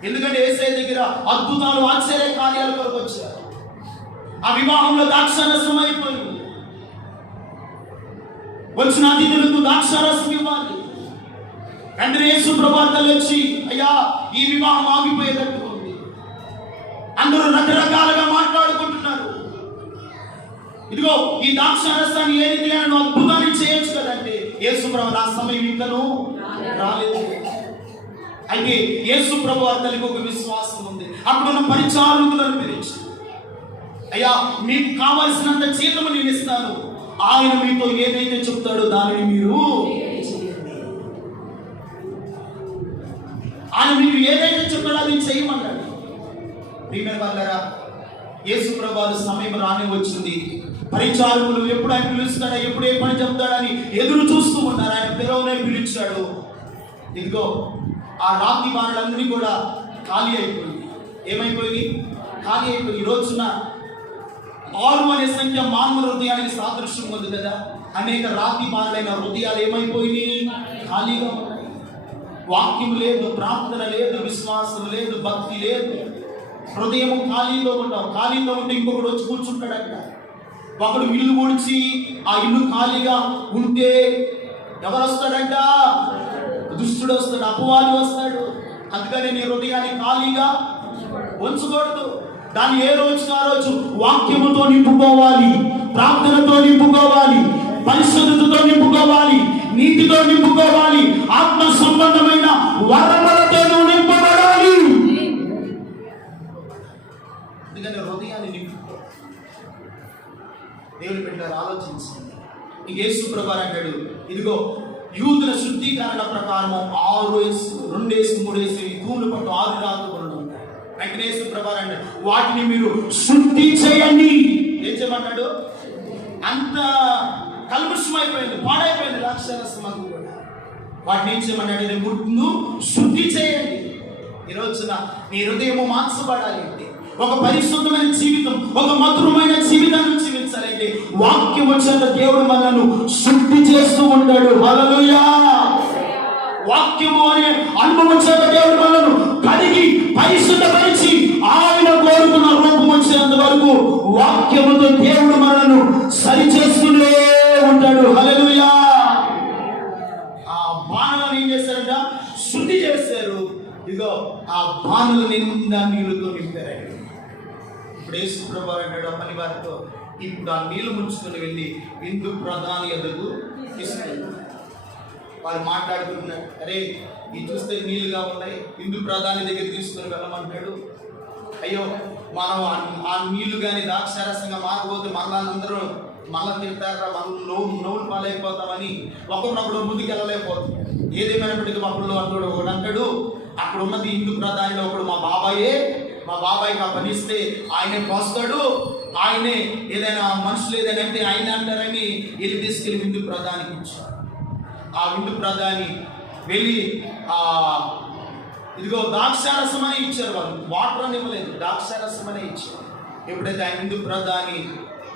ఎందుకంటే యేసయ్య దగ్గర అద్భుతాలు, ఆశ్చర్య కార్యాల కొరకు వచ్చారు. ఆ వివాహంలో ద్రాక్షారసం అయిపోయింది. వచ్చిన అతిథులకు ద్రాక్షారసం ఇవ్వాలి. వెంటనే యేసు ప్రభు వారు వచ్చి, అయ్యా ఈ వివాహం ఆగిపోయేటట్టు ఉంది. అందరూ రకరకాలుగా మాట్లాడుకుంటున్నారు. ఇదిగో ఈ ద్రాక్షారసాన్ని ఏ రీతిగా అద్భుతాన్ని చేయొచ్చు కదంటే, యేసు ప్రభు నా సమయం ఇంకను రాలేదు. అయితే యేసు ప్రభు వారి తల్లికి ఒక విశ్వాసం ఉంది. అక్కడున్న పరిచారకులను పిలిచి, అయ్యా మీకు కావలసినంత జీతము నేను ఇస్తాను, ఆయన మీతో ఏదైతే చెప్తాడో దానిని మీరు చేయండి. ఆయన మీకు ఏదైతే చెప్తాడో అది చేయమన్నాడు. ప్రియమైన వాళ్ళారా, యేసు ప్రభు వారి సమయం రాని వచ్చింది. పరిచారకులు ఎప్పుడు ఆయన పిలుస్తాడా, ఎప్పుడు ఏ పని చెప్తాడని ఎదురు చూస్తూ ఉన్నారు. ఆయన పిలవనే పిలిచాడు. ఇదిగో ఆ రాతి బాణలన్నీ కూడా ఖాళీ అయిపోయింది. ఏమైపోయింది? ఖాళీ అయిపోయి. ఈ రోజున 6 అనే సంఖ్య మానవ హృదయానికి సాదృశ్యం ఉంది కదా. అనేక రాతి బాణలైన హృదయాలు ఏమైపోయినాయి? ఖాళీగా ఉన్నాయి. వాక్యం లేదు, ప్రార్థన లేదు, విశ్వాసం లేదు, భక్తి లేదు. హృదయం ఖాళీలో ఉంటాం. ఖాళీలో ఉంటే ఇంకొకడు వచ్చి కూర్చుంటాడంట. ఒకడు ఇల్లు పొడిచి ఆ ఇల్లు ఖాళీగా ఉంటే ఎవరు వస్తాడంట? దుష్టుడు వస్తాడు, అపవాది వస్తాడు. అందుకని నీ హృదయాన్ని ఖాళీగా ఉంచకూడదు. దాన్ని ఏ రోజు ఆ రోజు వాక్యముతో నింపుకోవాలి, ప్రార్థనతో నింపుకోవాలి, పరిశుద్ధతతో నింపుకోవాలి, నీతితో నింపుకోవాలి, ఆత్మ సంబంధమైన వరములతో నింపబడాలి. అందుకని హృదయాన్ని నింపుకో. దేవుని బిడ్డలారా ఆలోచించండి. ఈ యేసు ప్రభువు అంటాడు, ఇదిగో యూదుల శుద్ధీకరణ ప్రకారము 2-3 తూములు పట్టు 6 రాళ్ళు ఉంటాయి. వెంకటేశ్వర ప్రభు అంటాడు, వాటిని మీరు శుద్ధి చేయండి. ఏం చేయమన్నాడు? అంత కల్ముషమైపోయింది, పాడైపోయింది ద్రాక్షారసం అంతా కూడా. వాటిని ఏం చేయమన్నాడు? ముట్టును శుద్ధి చేయండి. ఈ రోజున నీ హృదయము మార్చబడాలి అంటే, ఒక పరిశుద్ధమైన జీవితం, ఒక మధురమైన జీవితాన్ని జీవించాలంటే వాక్యము చేత దేవుడు మనల్ని శుద్ధి చేస్తూ ఉంటాడు. హల్లెలూయా. వాక్యము అనే అనుభవం చేత దేవుడు మనల్ని కడిగి పరిశుద్ధపరిచి ఆయన కోరుకున్న రూపం వచ్చేంత వరకు వాక్యముతో దేవుడు మనల్ని సరిచేస్తూనే ఉంటాడు. హల్లెలూయా. ఆ బాణలను ఏం చేశారంట? శుద్ధి చేశారు. ఇదిగో ఆ బాణలు నిండా నీళ్ళతో నింపారండి. ఇప్పుడు యేసు ప్రభువు అంటాడు ఆ పని వారితో, ఇప్పుడు ఆ నీళ్లు ముంచుకొని వెళ్ళి విందు ప్రధాని ఎదుగు తీసుకెళ్ళి. వారు మాట్లాడుకుంటున్నారు, అరే ఇది చూస్తే నీళ్ళుగా ఉన్నాయి, విందు ప్రధాని దగ్గర తీసుకొని వెళ్ళమంటాడు. అయ్యో మనం ఆ నీళ్లు కానీ ద్రాక్షారసంగా మారబోతే మళ్ళీ మళ్ళా తింటారా, మనం నవ్వులు పాలైపోతామని ఒకరినప్పుడు ముందుకు వెళ్ళలేకపోతాం. ఏదేమైనప్పటికీ ఒకళ్ళు అప్పుడు ఒకడు అంటాడు, అక్కడ ఉన్నది హిందూ ప్రధానిలో ఒకడు మా బాబాయికి ఆ పని ఇస్తే ఆయనే పోస్తాడు, ఆయనే ఏదైనా మనుషులు ఏదైనా అంటే ఆయన అంటారని వెళ్ళి తీసుకెళ్ళి విందు ప్రధానికి ఇచ్చారు. ఆ విందు ప్రధాని వెళ్ళి ఇదిగో ద్రాక్షారసం అనే ఇచ్చారు. వాళ్ళు వాటర్ అని ఇవ్వలేదు, ద్రాక్షారసం అనే ఇచ్చారు. ఎప్పుడైతే ఆయన విందు ప్రధాని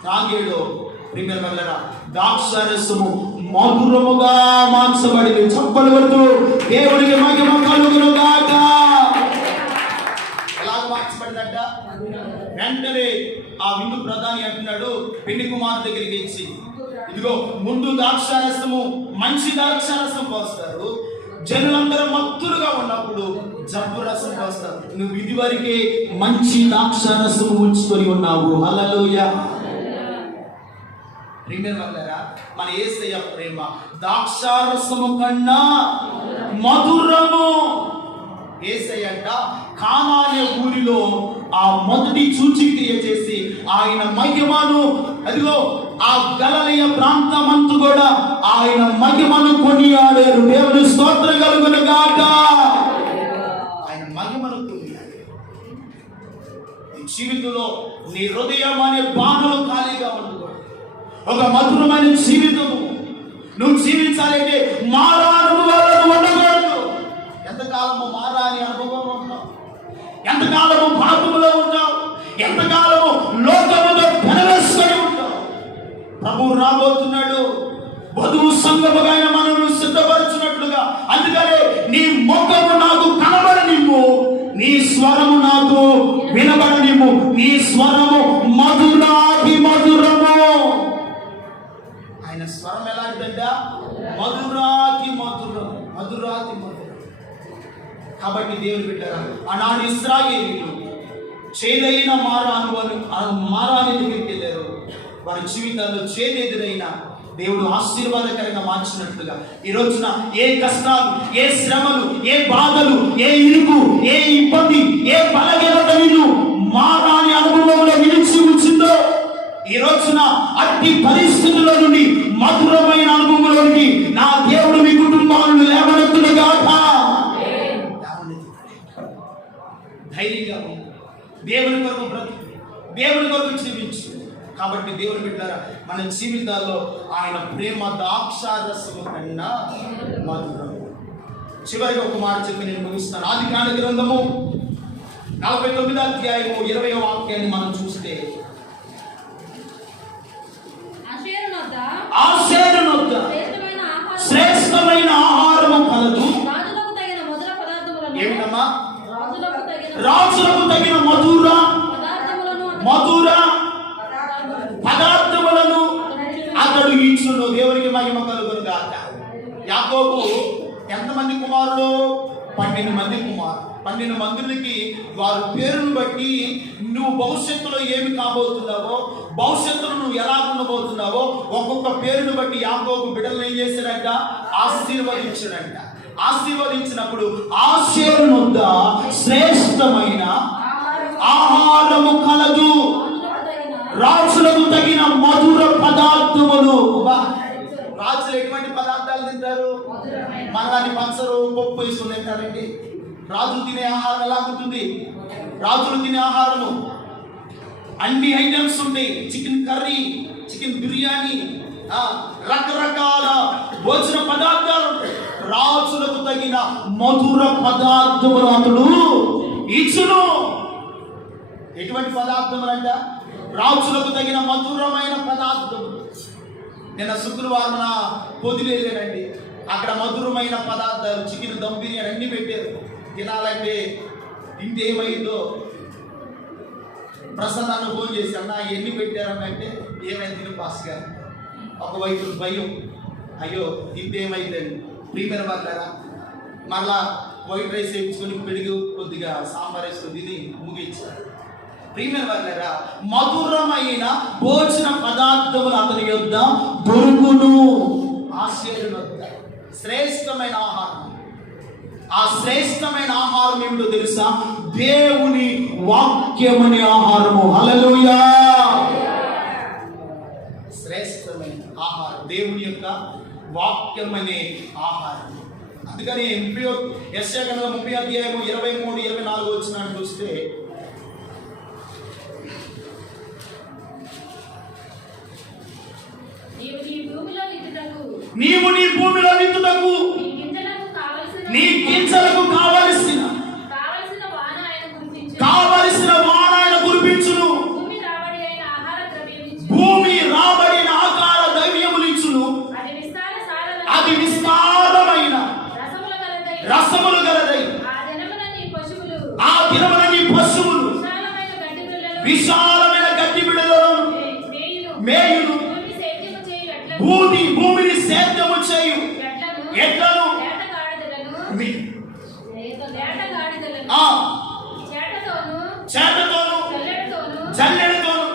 తాగేడో ప్రియమైన వాళ్ళరా, ద్రాక్షారసము మధురముగా మార్చబడింది. చప్పలు కొడుతూ దేవుడికి మహిమ కలుగును గాక. ఎలాగ మార్చబడిందంట? వెంటనే ఆ విందు ప్రధాని అంటున్నాడు పెళ్లి కుమారు దగ్గరికి ఇచ్చి, ఇదిగో ముందు ద్రాక్షారసము, మంచి ద్రాక్షారసం పోస్తారు, జనులందరూ మత్తులుగా ఉన్నప్పుడు జబ్బు రసం పోస్తారు, నువ్వు ఇది వరకే మంచి ద్రాక్షారసం ఉంచుకొని ఉన్నావు. హల్లెలూయా. మన యేసయ్య ప్రేమ ద్రాక్షారసము కన్నా మధురము. యేసయ్య అంట కానానే ఊరిలో ఆ మొదటి సూచక్రియ చేసి ఆయన మహిమను, అదిగో ఆ గలిలయ ప్రాంతమంతా కూడా ఆయన మహిమను కొనియాడారు. దేవుని స్తోత్రం కలుగును గాక. ఆయన మహిమను కొనియాడారు. నీ జీవితంలో నీ హృదయం అనే బాణలు ఖాళీగా ఉండకూడదు. ఒక మధురమైన జీవితము నువ్వు జీవించాలంటే మారా అనుభవాలను ఉండకూడదు. ఎంతకాలము మారా అని అనుభవంలో ఉన్నావు, ఎంతకాలము పాపములో ఉన్నావు, ఎంతకాలము లోకముతో పెనవేసుకొని ఉంటావు. ప్రభువు రాబోతున్నాడు, వధువు సంగముగా ఆయన మనల్ని సిద్ధపరచున్నట్లుగా. అందుకనే నీ ముఖము నాకు కనబడనిమ్ము, నీ స్వరము నాకు వినబడనిమ్ము. నీ స్వరము మధురాతి మధురము. ఆయన స్వరం ఎలాంటిదంట? మధురాతి మధురం, మధురాతి మధురం. కాబట్టి దేవుని బిడ్డరా, ఆనాడు ఇశ్రాయేలీయులు చేదైన మారాని దగ్గరికి వెళ్ళారు. వారి జీవితాల్లో చేదెదురైన దేవుడు ఆశీర్వాదకరంగా మార్చినట్లుగా ఈ రోజున ఏ కష్టాలు, ఏ శ్రమలు, ఏ బాధలు, ఏ ఇరుకు, ఏ ఇబ్బంది, ఏ బలహీనత నిన్ను మారాని అనుభవంలో నిలిచి ఉంచిందో, ఈ రోజున అట్టి పరిస్థితుల నుండి మధురమైన అనుభవంలోనికి నా దేవుడు మీ కుటుంబాలను లేవనెత్తునుగాక. ధైర్యంగా దేవుని కొరకు బ్రతుకు, దేవుని కొరకు జీవించు. కాబట్టి దేవుని బిడ్డలారా, మన జీవితాల్లో ఆయన ప్రేమ ద్రాక్షారసము కన్నా మధురం. చివరిగా ఒక మాట చెప్పి నేను ముగిస్తాను. ఆదికాండ గ్రంథము 49వ అధ్యాయము 20వ వాక్యాన్ని మనం చూస్తే, ఆశేరునొద్ద శ్రేష్టమైన ఆహారము కలదు. ఏమిటమ్మా? రాజులకు తగిన మధుర పదార్థములను అతడు ఇచ్చును. దేవునికి మహిమ కలుగును గాక. యాకోబు ఎంతమంది కుమారులు? 12 మంది కుమారులు. 12 మందికి వారి పేరును బట్టి నువ్వు భవిష్యత్తులో ఏమి కాబోతున్నావో, భవిష్యత్తులో నువ్వు ఎలా ఉండబోతున్నావో ఒక్కొక్క పేరును బట్టి యాకోబు బిడ్డలను ఏం చేశాడంట? ఆశీర్వదించాడంట. ఆశీర్వదించినప్పుడు ఆశీర్వద శ్రేష్టమైన ఆహారము కలదు, రాజులకు తగిన మధుర పదార్థములు. రాజులు ఎటువంటి పదార్థాలు తింటారు? మనలాంటి పంచరు పప్పు వేసుకుని తింటారండి. రాజులు తినే ఆహారం ఎలా ఉంటుంది? రాజులు తినే ఆహారము అన్ని ఐటమ్స్ ఉంటాయి. చికెన్ కర్రీ, చికెన్ బిర్యానీ, రకరకాల భోజన పదార్థాలు ఉంటాయి. రాజులకు తగిన మధుర పదార్థములు అతడు ఇచ్చును. ఎటువంటి పదార్థములు అంట? రాజులకు తగిన మధురమైన పదార్థములు. నిన్న శుక్రవారం నా పొదిలేనండి, అక్కడ మధురమైన పదార్థాలు, చికెన్ దమ్ బిర్యానీ అన్ని పెట్టారు. తినాలంటే ఇంటి ఏమైందో ప్రసాదాన్ని ఫోన్ చేసి, అన్న ఎన్ని పెట్టారనంటే ఏమైంది తిని పాస్ గారు. ఒకవైపు భయం, అయ్యో ఇంతేమైందండి. ప్రీమియర్ వాళ్ళరా మళ్ళా వైట్ రైస్ వేయించుకొని పెరుగు కొద్దిగా సాంబార్ వేసుకొని తిని ముగించారు. ప్రీమియర్ వాళ్ళరా మధురమైన భోజన పదార్థములు అతని యొద్ద దొరుకును. ఆశ్చర్యం వద్ద శ్రేష్టమైన ఆహారం. ఆ శ్రేష్టమైన ఆహారం ఏమిటో తెలుసా? దేవుని వాక్యమనే ఆహారము. హల్లెలూయా! శ్రేష్టమైన ఆహారం దేవుని యొక్క వాక్యం అనే ఆహారం. అందుకని యెషయా గ్రంథం 30 అధ్యాయము 23, 24 వచనాన్ని చూస్తే, నీవు నీ భూమిలో విత్తుటకు నీ గింజలకు కావలసిన వాన ఆయన కురిపించును. భూమి రాబడిన ఆహార ద్రవ్యములు ఇచ్చును. అది విస్తారమైన రసములు గలదై. ఆ దినమున నీ పశువులు విశాలమైన గడ్డి బిడలను మేయును. భూమిని సేద్యము చేయు ఎడ్లను చేటతోను జల్లెడతోను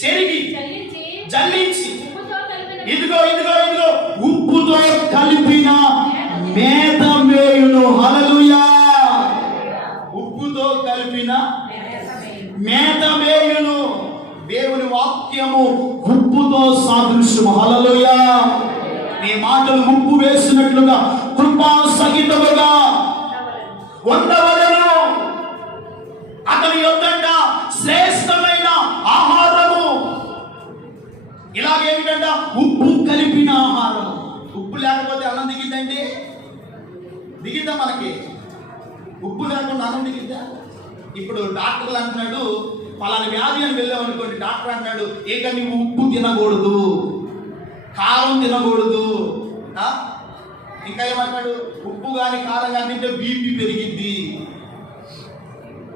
చెరిగి జల్లించి, ఇదిగో ఉప్పుతో కలిపిన మేత మేయును. హల్లెలూయా! ఉప్పుతో కలిపిన మేత మేయును. దేవుని వాక్యము ఉప్పుతో సాదృశ్యం. హల్లెలూయా! నీ మాటలు ఉప్పు వేసినట్లుగా కృపా సహితముగా ఉండవలెను. అతని యొద్దంట శ్రేష్టమైన ఆహారము. ఇలాగేమిటంట? ఉప్పు కలిపిన ఆహారము. ఉప్పు లేకపోతే అన్నం దిగిద్దండి? దిగిద్దా? మనకి ఉప్పు లేకుండా అన్నం దిగిద్దా? ఇప్పుడు డాక్టర్లు అంటున్నాడు, పలానా వ్యాధి అని వెళ్ళాం అనుకోండి, డాక్టర్ అంటున్నాడు, ఇక నువ్వు ఉప్పు తినకూడదు, కారం తినకూడదు. ఇంకా ఏమంటాడు? ఉప్పు కానీ కారం కానీ తింటే బీపీ పెరిగిద్ది.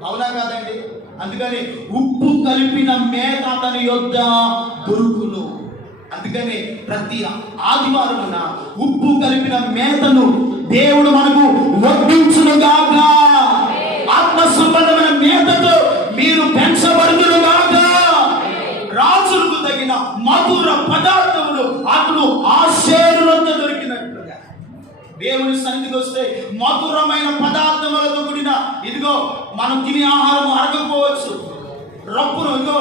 అవునా కాదండి? అందుకని ఉప్పు కలిపిన మేత అతని యొద్ద దొరుకును. అందుకని ప్రతి ఆదివారమున ఉప్పు కలిపిన మేతను దేవుడు మనకు వడ్డించునుగాక. ఆత్మ సంబంధమైన మేతతో మీరు పెంచబడుదురుగాక. రాజులకు తగిన మధుర పదార్థములు అతను ఆశీర్వాద దొరికినట్లుగా దేవుని సన్నిధికి వస్తే మధురమైన పదార్థములతో కూడిన, ఇదిగో మనం తినే ఆహారం అరగకపోవచ్చు, రొప్పును ఇదిగో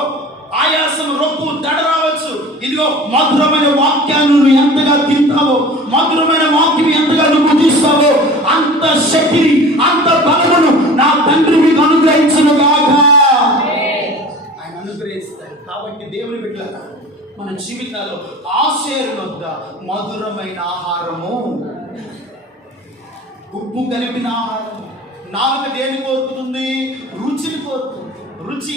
ఆయాసం రొప్పు దడ రావచ్చు. ఇదిగో మధురమైన వాక్యాన్ని నువ్వు ఎంతగా తింటావో, మధురమైన వాక్యం ఎంతగా నువ్వు తీస్తావో, అంత శక్తిని అంత బలమును నా తండ్రి మీకు అనుగ్రహించునుగాక. ఆయన అనుగ్రహిస్తాడు. కాబట్టి దేవుని బిడ్డలారా మన జీవితాల్లో ఆశీర్వాద మధురమైన ఆహారము, ఉప్పు కలిపిన ఆహారం. నాలుక దేని కోరుతుంది? రుచిని కోరుతుంది. రుచి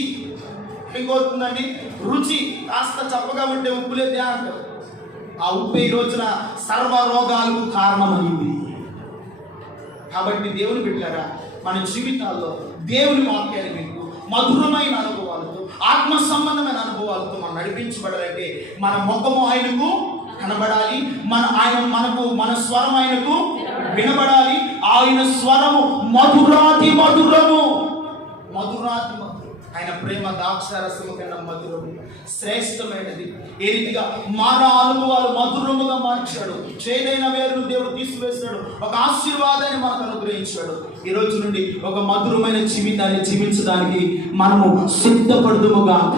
ఏం కోరుతుందండి? రుచి. కాస్త చప్పగా ఉంటే ఉప్పు లేదే అంటారు. ఆ ఉప్పు ఈ రోజున సర్వ రోగాలకు కారణమైంది. కాబట్టి దేవుని బిడ్డలారా మన జీవితాల్లో దేవుని వాక్యాన్ని వింటూ మధురమైన అనుభవాలతో, ఆత్మ సంబంధమైన అనుభవాలతో మనం నడిపించబడాలంటే మన ముఖము ఆయనకు కనబడాలి, మన స్వరం ఆయనకు వినబడాలి. ఆయన స్వరము మధురాతి మధురము. ఆయన ప్రేమ ద్రాక్షారసము కన్నా మధురము, శ్రేష్టమైనది. ఏ రీతిగా మారా అనుభవాలు మధురముగా మార్చాడు. చేదైన వేరు దేవుడు తీసివేశాడు, ఒక ఆశీర్వాదాన్ని మనకు అనుగ్రహించాడు. ఈ రోజు నుండి ఒక మధురమైన జీవితాన్ని జీవించడానికి మనము సిద్ధపడుదుముగాక.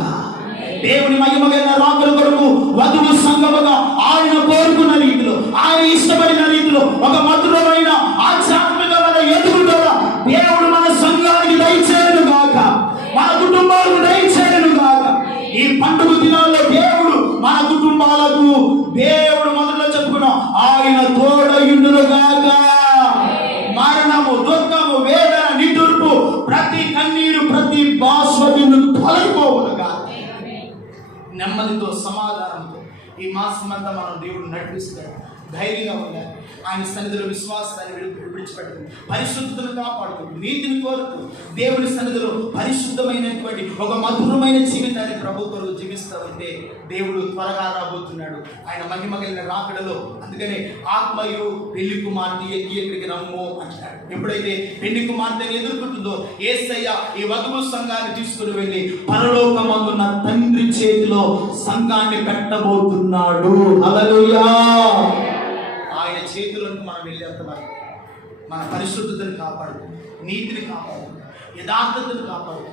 దేవుని మహిమగల రాకడ కొరకు వధువు సంగముగా ఆయన కోరుకున్న రీతిలో, ఆయన ఇష్టపడిన రీతిలో ఒక మధురమైన ఆధ్యాత్మికమైన ఎదుగుదల దేవుడు మన సంఘానికి దయచేయను గాక, మన కుటుంబాలకు దయచేయను గాక. ఈ పండుగ దినాల్లో దేవుడు మన కుటుంబాలకు దేవుడు మొదట్లో చెప్పుకున్నాం, ఆయన తోడయుండునుగాక. మరణము, దుఃఖము, వేదన, నిట్టూర్పు, ప్రతి కన్నీరు, ప్రతి బాష్పమును తొలగిపోవునుగా. నెమ్మదితో, సమాధానంతో ఈ మాసం అంతా మనం దేవుడు నడిపిస్తాడు. ధైర్యంగా ఉండాలి. ఆయన సన్నిధిలో విశ్వాసాన్ని విడిచిపెట్టదు, పరిశుద్ధతను కాపాడుతూ, నీతిని కోరుతూ, దేవుని సన్నిధిలో పరిశుద్ధమైనటువంటి ఒక మధురమైన జీవితాన్ని ప్రభుత్వంలో జీవిస్తూ ఉంటే దేవుడు త్వరగా రాబోతున్నాడు. ఆయన మహిమ కలిగిన రాకడలో. అందుకనే ఆత్మయు పెళ్లి కుమార్తె ఎక్కి ఎక్కడికి రమ్ము అంటాడు. ఎప్పుడైతే పెళ్లి కుమార్తెని ఎదుర్కొంటుందో యేసయ్య ఈ వధువు సంఘాన్ని తీసుకుని వెళ్ళి పరలోకమందున్న తండ్రి చేతిలో సంఘాన్ని పెట్టబోతున్నాడు. హల్లెలూయా. ఆయన చేతులను మనం వెళ్ళేంత వరకు మన పరిశుద్ధతను కాపాడు, నీతిని కాపాడు, యథార్థతను కాపాడు,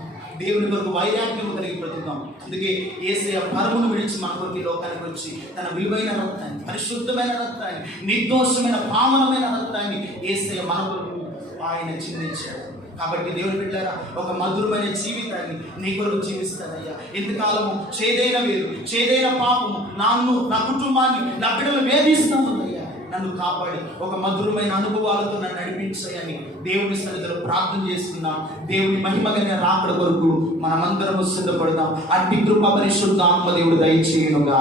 దేవుని కొరకు వైరాగ్యం కలిగి బ్రతుకుతాం. అందుకే యేసయ్య పరమును విడిచి మన కొరకు ఈ లోకానికి వచ్చి తన విలువైన రక్తాన్ని, పరిశుద్ధమైన రక్తాన్ని, నిర్దోషమైన పావనమైన రక్తాన్ని యేసయ్య మన కొరకు ఆయన చిందించాడు. కాబట్టి దేవుని బిడ్డలారా, ఒక మధురమైన జీవితాన్ని నీ కొరకు జీవిస్తానయ్యా. ఎంతకాలము చేదైన వేరు, చేదైన పాపము నన్ను, నా కుటుంబాన్ని, నా బిడ్డలు వేధిస్తామయ్యా. నన్ను కాపాడి ఒక మధురమైన అనుభవాలతో నన్ను నడిపించాయని దేవుని సన్నిధిలో ప్రార్థన చేస్తున్నాం. దేవుని మహిమ కలిగిన రాకడ కొరకు మనమందరము సిద్ధపడదాం. అట్టి కృప పరిశుద్ధ ఆత్మ దేవుడు దయచేయునుగా.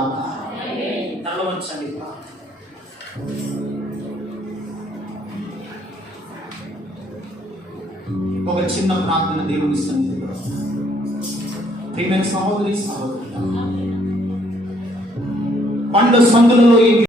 తలవంచండి. ఒక చిన్న ప్రార్థన దేవుని సన్నిధిలో. ప్రియమైన సహోదరి, సహోదరులు, పండు సందులలో